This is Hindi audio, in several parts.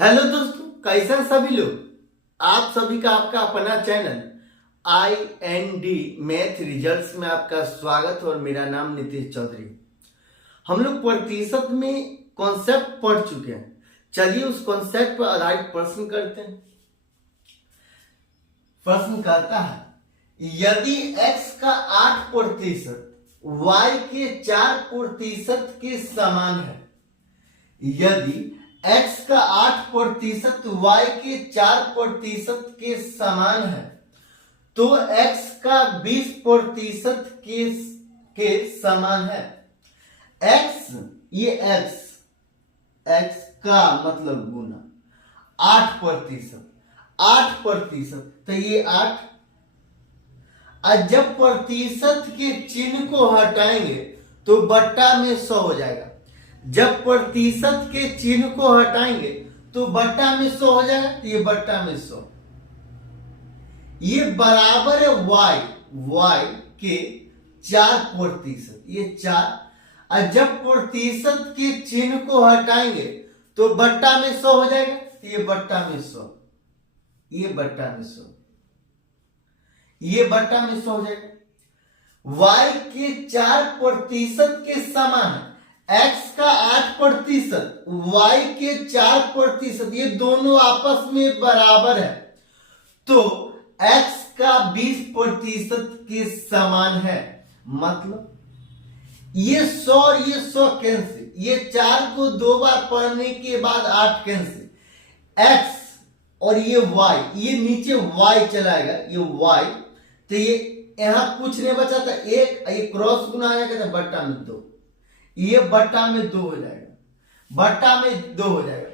हेलो दोस्तों, कैसे हैं सभी लोग। आप सभी का आपका अपना चैनल IND मैथ रिजल्ट्स में आपका स्वागत और मेरा नाम नीतीश चौधरी। हम लोग प्रतिशत में कॉन्सेप्ट पढ़ चुके हैं। चलिए उस कॉन्सेप्ट पर आधारित प्रश्न करते हैं। प्रश्न कहता है, यदि x का 8% y के 4% के समान है, यदि x का 8% y के 4% के समान है, तो x का 20% के समान है। x ये x का मतलब गुना 8%, तो ये 8। और जब प्रतिशत के चिन्ह को हटाएंगे तो बट्टा में 100 हो जाएगा। जब प्रतिशत के चिन्ह को हटाएंगे तो बट्टा में 100 हो जाएगा, तो ये बट्टा में 100। ये बराबर है y के 4%, ये 4। और जब प्रतिशत के चिन्ह को हटाएंगे तो बट्टा में 100 हो जाएगा, तो ये बट्टा में 100, ये बट्टा में 100, ये बट्टा में 100 हो जाएगा। y के 4% के समान है। x का 8%, y के 4%, ये दोनों आपस में बराबर है, तो x का 20% के समान है। मतलब ये 100 और ये 100 कैंसिल, ये 4 को 2 बार पढ़ने के बाद 8 कैंसिल, x और ये y, ये नीचे y चलाएगा, ये y, तो ये यहां कुछ नहीं बचा था, एक ये क्रॉस गुना आ जाएगा, तो बट्टा में 2, ये बट्टा में 2 हो जाएगा, बट्टा में 2 हो जाएगा।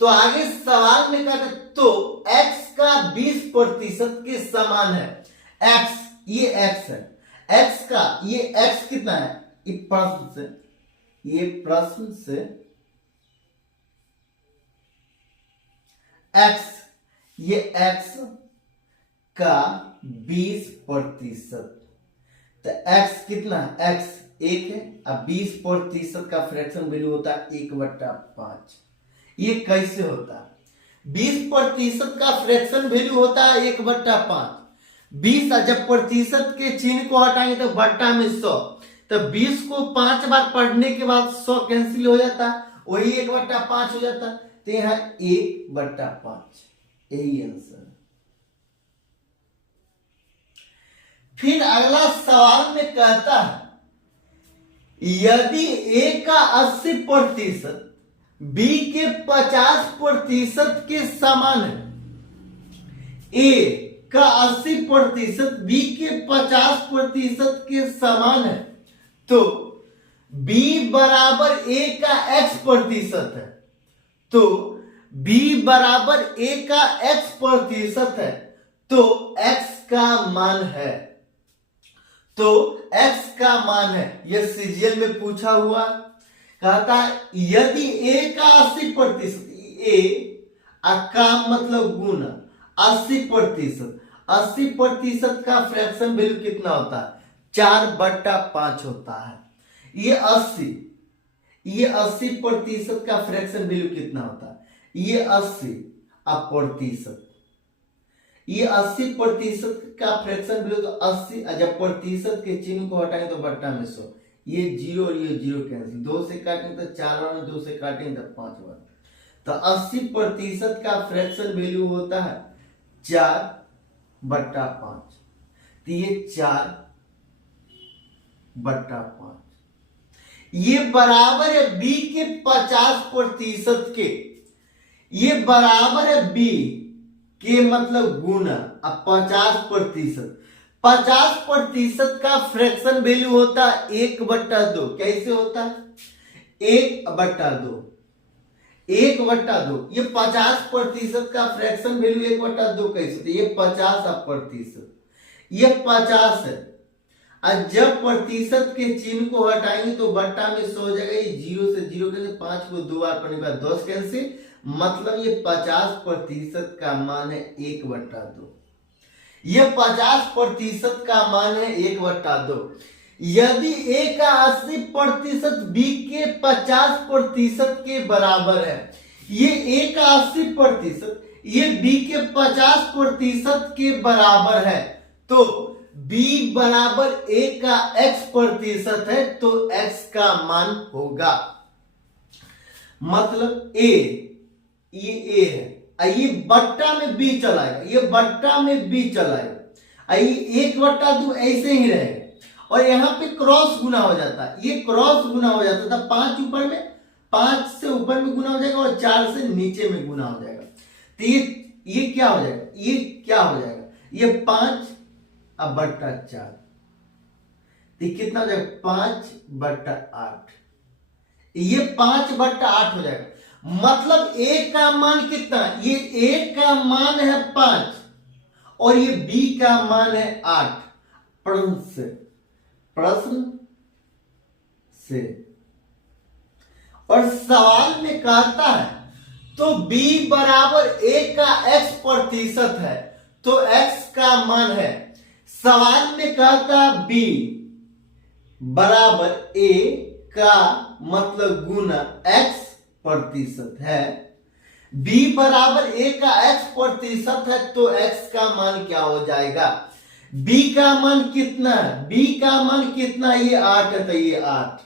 तो आगे सवाल में कहते तो x का 20% के समान है। x ये x है, x का ये x कितना है, ये प्रश्न से x, ये x का 20%, तो x कितना है, x 1 है। अब 20% का फ्रैक्शन वैल्यू होता है 1/5। ये कैसे होता है? 20% का फ्रैक्शन वैल्यू होता है 1/5। 20 जब प्रतिशत के चिन्ह को हटाएंगे तो बट्टा में 100, तो 20 को 5 बार पढ़ने के बाद 100 कैंसिल हो जाता है, वही 1/5 हो जाता है, तो यह 1/5, यही आंसर। फिर अगला सवाल में कहता है, यदि a का 80% b के 50% के समान है, a का 80% b के 50% के समान है, तो b बराबर a का x% है, तो b बराबर a का x% है, तो x का मान है, तो x का मान है। यह सीजीएल में पूछा हुआ, कहता है यदि a का 80%, a का मतलब गुना 80% का फ्रैक्शन वैल्यू कितना होता है, 4/5 होता है। ये 80% का फ्रैक्शन वैल्यू कितना होता है, ये 80 प्रतिशत, ये 80% का फ्रैक्शन वैल्यू, तो 80 जब प्रतिशत के चिन्ह को हटाएंगे तो बट्टा में 100, ये 0 और ये 0 कैंसिल, 2 से काटेंगे तो 4 बार, 2 से काटेंगे तो 5 बार, तो 80% का फ्रैक्शन वैल्यू होता है 4/5, तो ये 4/5। ये बराबर है b के 50% के, ये बराबर है b के मतलब गुना अब 50% का फ्रैक्शन वैल्यू होता है 1/2। कैसे होता है, 1/2, 1/2। ये 50% का फ्रैक्शन वैल्यू 1/2 कैसे, तो ये 50%, ये 50 है। और जब प्रतिशत के चिन्ह को हटाएंगे तो बट्टा में 100 हो जाएगा, ये 0 से 0 कैंसिल, 5 को 2 बार पढ़ने के बाद 10 कैंसिल, मतलब ये 50% का मान है 1/2। ये 50% का मान है 1/2। यदि a का 80% b के 50% के बराबर है, ये ए का 80%, ये बी के 50% के बराबर है, तो b बराबर a का x% है, तो x का मान होगा, मतलब a, ये a है, ये बट्टा में b चलाएगा, ये बट्टा में b चलाएगा, ये 1/2 ऐसे ही रहेगा, और यहां पे क्रॉस गुना हो जाता है, ये क्रॉस गुना हो जाता था, 5 ऊपर में, 5 से ऊपर में गुना हो जाएगा और 4 से नीचे में गुना हो जाएगा, तो ये क्या हो जाएगा, ये क्या हो जाएगा, ये 5 अब बट्टा 4, तो कितना हो जाएगा 5/8, ये 5/8 हो जाएगा, मतलब a का मान कितना, ये a का मान है 5 और ये b का मान है 8, प्रश्न से, और सवाल में कहता है तो b बराबर a का x% है, तो x का मान है, सवाल में कहता है b बराबर a का मतलब गुना x% है, b बराबर a का x% है, तो x का मान क्या हो जाएगा, b का मान कितना है, b का मान कितना, ये 8 है, तो ये 8,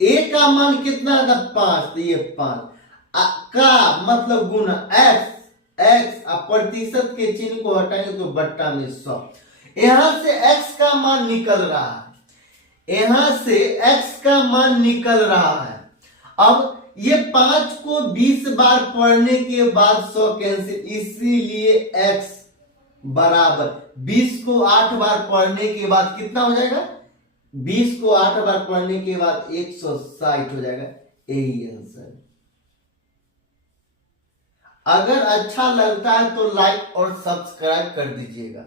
a का मान कितना है, 5, तो ये 5, का मतलब गुना x प्रतिशत के चिन्ह को हटाएंगे तो बट्टा में 100, यहां से x का मान निकल रहा है, यहां से x का मान निकल रहा है, अब ये 5 को 20 बार पढ़ने के बाद 100 कैंसिल, इसीलिए x बराबर 20 को 8 बार पढ़ने के बाद कितना हो जाएगा, 20 को 8 बार पढ़ने के बाद 160 हो जाएगा, यही आंसर। अगर अच्छा लगता है तो लाइक और सब्सक्राइब कर दीजिएगा।